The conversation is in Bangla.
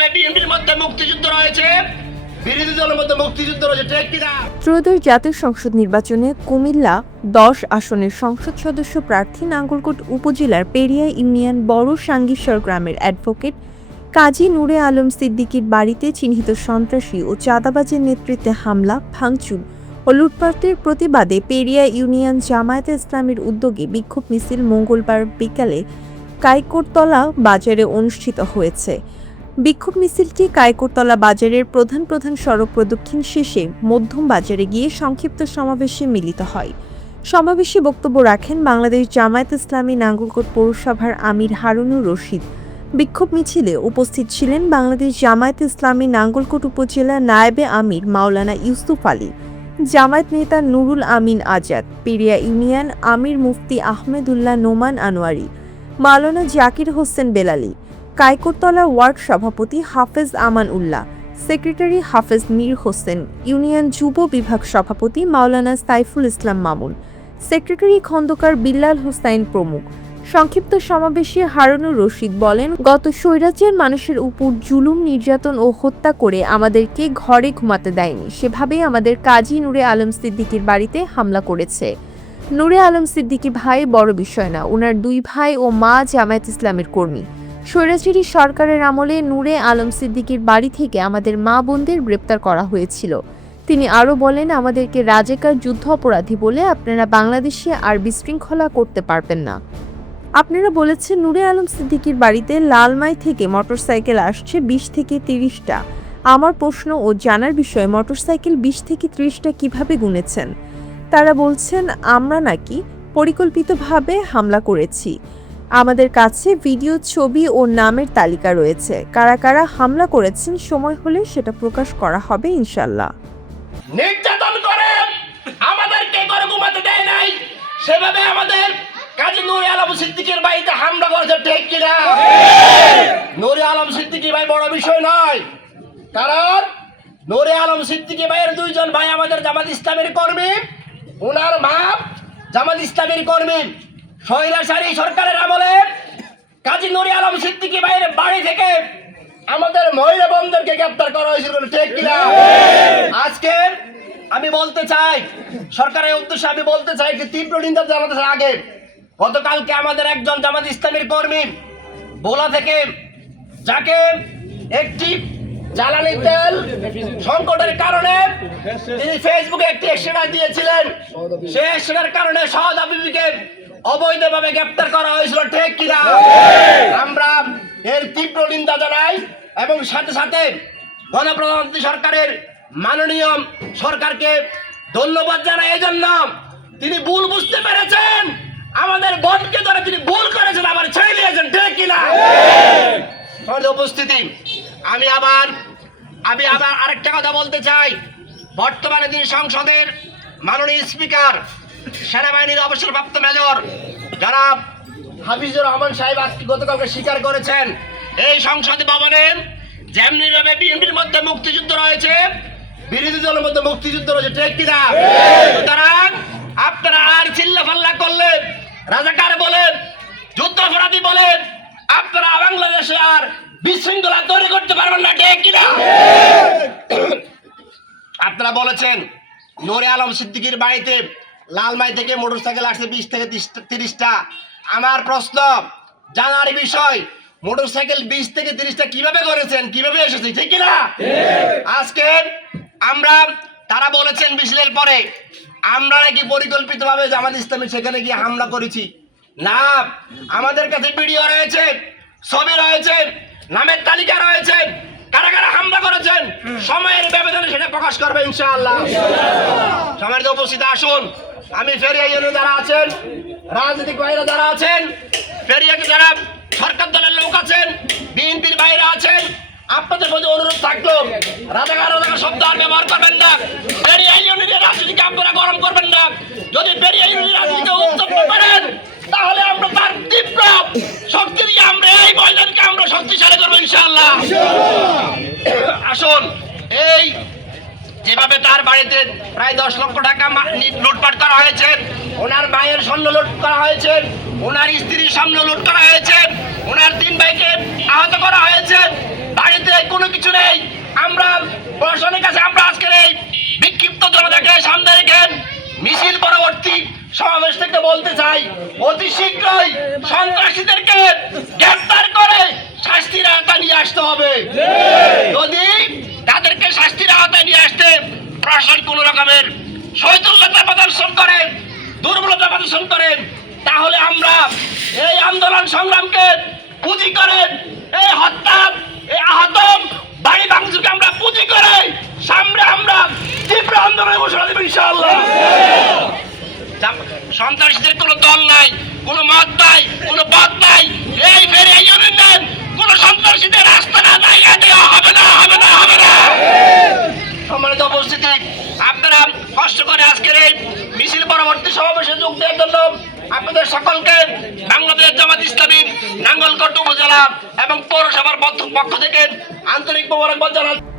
নীরবে বিএনপির মধ্যে মুক্তিযুদ্ধ রয়েছে, বিরোধী দলের মধ্যে মুক্তিযুদ্ধ রয়েছে, ঠিক কিনা? ত্রয়োদশ জাতীয় সংসদ নির্বাচনে কুমিল্লা ১০ আসনের সংসদ সদস্য প্রার্থী নাঙ্গলকোট উপজেলার পেরিয়া ইউনিয়ন বড় সাঙ্গীশ্বর গ্রামের অ্যাডভোকেট কাজী নূরে আলম সিদ্দিকীর বাড়িতে চিহ্নিত সন্ত্রাসী ও চাঁদাবাজের নেতৃত্বে হামলা, ভাঙচুর ও লুটপাটের প্রতিবাদে পেরিয়া ইউনিয়ন জামায়াতে ইসলামীর উদ্যোগে বিক্ষোভ মিছিল মঙ্গলবার বিকালে কাইকোরতলা বাজারে অনুষ্ঠিত হয়েছে। বিক্ষোভ মিছিলটি কাইকোরতলা বাজারের প্রধান প্রধান সড়ক প্রদক্ষিণ শেষে মধ্যম বাজারে গিয়ে সংক্ষিপ্ত সমাবেশে মিলিত হয়। সমাবেশে বক্তব্য রাখেন বাংলাদেশ জামায়াতে ইসলামী নাঙ্গলকোট পৌরসভার আমির হারুনুর রশিদ। বিক্ষোভ মিছিলে উপস্থিত ছিলেন বাংলাদেশ জামায়াতে ইসলামী নাঙ্গলকোট উপজেলা নায়েবে আমির মাওলানা ইউসুফ আলী, জামায়াত নেতা নুরুল আমিন আজাদ, পেরিয়া ইউনিয়ন আমির মুফতি আহমেদুল্লাহ নোমান আনোয়ারি, মাওলানা জাকির হোসেন বেলালী, কাইকোরতলা ওয়ার্ড সভাপতি হাফেজ আমান উল্লাহ, সেক্রেটারি হাফেজ মীর হোসেন, ইউনিয়ন যুব বিভাগ সভাপতি মাওলানা সাইফুল ইসলাম মামুন, সেক্রেটারি খন্দকার বিল্লাল হুসাইন প্রমুখ। সংক্ষিপ্ত সমাবেশে হারুনুর রশিদ বলেন, গত স্বৈরাচার মানুষের উপর জুলুম, নির্যাতন ও হত্যা করে আমাদেরকে ঘরে ঘুমাতে দেয়নি, সেভাবেই আমাদের কাজী নূরে আলম সিদ্দিকীর বাড়িতে হামলা করেছে। নূরে আলম সিদ্দিকী ভাই বড় বিষয় না, ওনার দুই ভাই ও মা জামায়াত ইসলামের কর্মী। স্বৈরাচারী সরকারের আমলে নূরে আলম সিদ্দিকীর বাড়ি থেকে আমাদের মা বোনদের গ্রেপ্তার করা হয়েছিল। তিনি আরও বলেন, আমাদেরকে রাজাকার যুদ্ধ অপরাধী বলে আপনারা বাংলাদেশে আর বিশৃঙ্খলা করতে পারবেন না। আপনারা বলেছেন নূরে আলম সিদ্দিকীর বাড়িতে লালমাই থেকে মোটরসাইকেল আসছে ২০ থেকে ৩০টা। আমার প্রশ্ন ও জানার বিষয়, মোটরসাইকেল ২০ থেকে ৩০টা কিভাবে গুনেছেন? তারা বলছেন আমরা নাকি পরিকল্পিতভাবে হামলা করেছি। আমাদের কাছে ভিডিও, ছবি ও নামের তালিকা রয়েছে। কারা কারা হামলা করেছেন সময় হলে সেটা প্রকাশ করা হবে ইনশাল্লাহ। নির্যাতন করে আমাদেরকে ঘরে ঘুমাতে দেয় নাই, সেভাবে আমাদের কাজী নূরে আলম সিদ্দিকীর বাড়িতে হামলা করেছে, ঠিক কিনা? নূরে আলম সিদ্দিকী ভাই বড় বিষয় নয়, কারণ নূরে আলম সিদ্দিকী ভাইয়ের দুইজন ভাই আমাদের জামাত ইসলামের কর্মী, ওনার মা জামাত ইসলামের কর্মী। স্বৈরাচারী সরকারের আমলে কাজী নূরে আলম সিদ্দিকী ভাইয়ের বাড়ি থেকে আমাদের মহিলা বোনদেরকে গ্রেপ্তার করা হয়েছিল, ঠিক কিনা? আজকে আমি বলতে চাই, সরকারের উদ্দেশ্যে আমি বলতে চাই, একটি তীব্র নিন্দা জানাতে চাই। আগে গতকালকে আমাদের একজন জামাত ইসলামীর কর্মী ভোলা থেকে, যাকে একটি জ্বালানি তেল সংকটের কারণে তিনি ফেসবুকে একটি স্ট্যাটাস দিয়েছিলেন, সেই স্ট্যাটাসের কারণে শাহাদা বিবিকে অবৈধভাবে গ্রেপ্তার করা হয়েছিল, ঠিক কিনা? আমরা এর তীব্র নিন্দা জানাই এবং সাথে সাথে গণপ্রজাতন্ত্রী সরকারের মাননীয় সরকারকে ধন্যবাদ জানাই। এই জন্য তিনি ভুল বুঝতে পেরেছেন, আমাদের বোনকে ধরে তিনি ভুল করেছেন, আবার ছেড়ে দিয়েছেন, ঠিক কিনা? আমাদের উপস্থিতি, আমি আবার আরেকটা কথা বলতে চাই। বর্তমানে তিনি সংসদের মাননীয় স্পিকার, সেনাবাহিনীর অবসরপ্রাপ্ত মেজর জনাব হাফিজুর রহমান সাহেব আজকে গতকালকে স্বীকার করেছেন, এই সংসদ ভবনে যেমনিভাবে বিএনপির মধ্যে মুক্তিযুদ্ধ রয়েছে, বিরোধী দলের মধ্যে মুক্তিযুদ্ধ রয়েছে, ঠিক কিনা? সুতরাং আপনারা আর চিল্লাফাল্লা করলে, রাজাকার বলেন, যুদ্ধাপরাধী বলেন, আপনারা বাংলাদেশে আর বিশৃঙ্খলা তৈরি করতে পারবেন না, ঠিক কিনা? আপনারা বলেছেন নূরে আলম সিদ্দিকীর বাড়িতে লালমাই থেকে মোটরসাইকেল আসছে ২০ থেকে ৩০টা। আমার প্রশ্ন, জানার বিষয়, মোটরসাইকেল ২০ থেকে ৩০টা কিভাবে করেছেন, কিভাবে এসেছে, ঠিক কিনা? আজকে তারা বলেছেন মিছিলের পরে আমরা নাকি পরিকল্পিতভাবে জামাত ইসলামী সেখানে গিয়ে হামলা করেছি। না, আমাদের কাছে ভিডিও রয়েছে, ছবি রয়েছে, নামের তালিকা রয়েছে, কারা কারা হামলা করেছেন সময়ের ব্যবধানে সেটা প্রকাশ করবে ইনশাআল্লাহ। সমাজে উপস্থিত আসুন, আমি ফেরিয়া ইউনিয়নে যারা আছেন, রাজনৈতিক ভাইরা যারা আছেন, ফেরিয়াকে যারা সরকার দলের লোক আছেন, বিএনপির বাইরে আছেন, আপনাদের প্রতি অনুরোধ থাকলো, রাজাকার শব্দ আর ব্যবহার করবেন না। ফেরিয়া ইউনিয়নের রাজনীতিকে আপনারা গরম করবেন না। যদি ফেরিয়া ইউনিয়নের রাজনীতিকে উত্তপ্ত করেন, তাহলে আমরা তার তীব্র শক্তি দিয়ে আমরা এই ময়দানকে আমরা শক্তিশালী করবো ইনশাআল্লাহ। আসুন, এই যেভাবে তার বাড়িতে প্রায় 10 লক্ষ টাকা লুটপাট করা হয়েছে, ওনার মায়ের স্বর্ণ লুট করা হয়েছে, ওনার স্ত্রীর স্বর্ণ লুট করা হয়েছে, ওনার 3 ভাইকে আহত করা হয়েছে, বাড়িতে কোনো শুনেই আমরা প্রশাসনের কাছে আমরা আজকের এই বিক্ষিপ্ত জনতাকে সামনে রেখে মিছিল পরবর্তী সমাবেশ থেকে বলতে চাই, অতি শীঘ্রই সন্ত্রাসীদেরকে গ্রেফতার করে শাস্তির আওতায় নিয়ে আসতে হবে। যদি তাদেরকে শাস্তির আওতায় নিয়ে আসতে প্রশাসন কোন রকমের শৈথল্যতা প্রদর্শন করে, দুর্বলতা প্রদর্শন করে, তাহলে আমরা এই আন্দোলন সংগ্রামকে পুঁজি করে, এই হত্যা, এই আহত, বাড়ি ভাঙচুরকে আমরা পুঁজি করে সামনে আমরা তীব্র আন্দোলনে ঘোষণা দেব ইনশাআল্লাহ। সন্ত্রাসীদের কোনো দল নাই, কোনো মত নাই, কোনো পথ নাই, এই ফেরে এই ইউনিয়ন কোনো সন্ত্রাসীদের রাস্তা না জায়গা দেওয়া হবে না, হবে না, হবে না। সম্মানিত উপস্থিতি, আপনারা কষ্ট করে আজকের এই মিছিল পরবর্তী সমাবেশে যোগ দেওয়ার জন্য আপনাদের সকলকে বাংলাদেশ জামাত ইসলামী নাঙ্গলকোট উপজেলা এবং পৌরসভার পক্ষ থেকে আন্তরিক মোবারকবাদ জানাচ্ছি।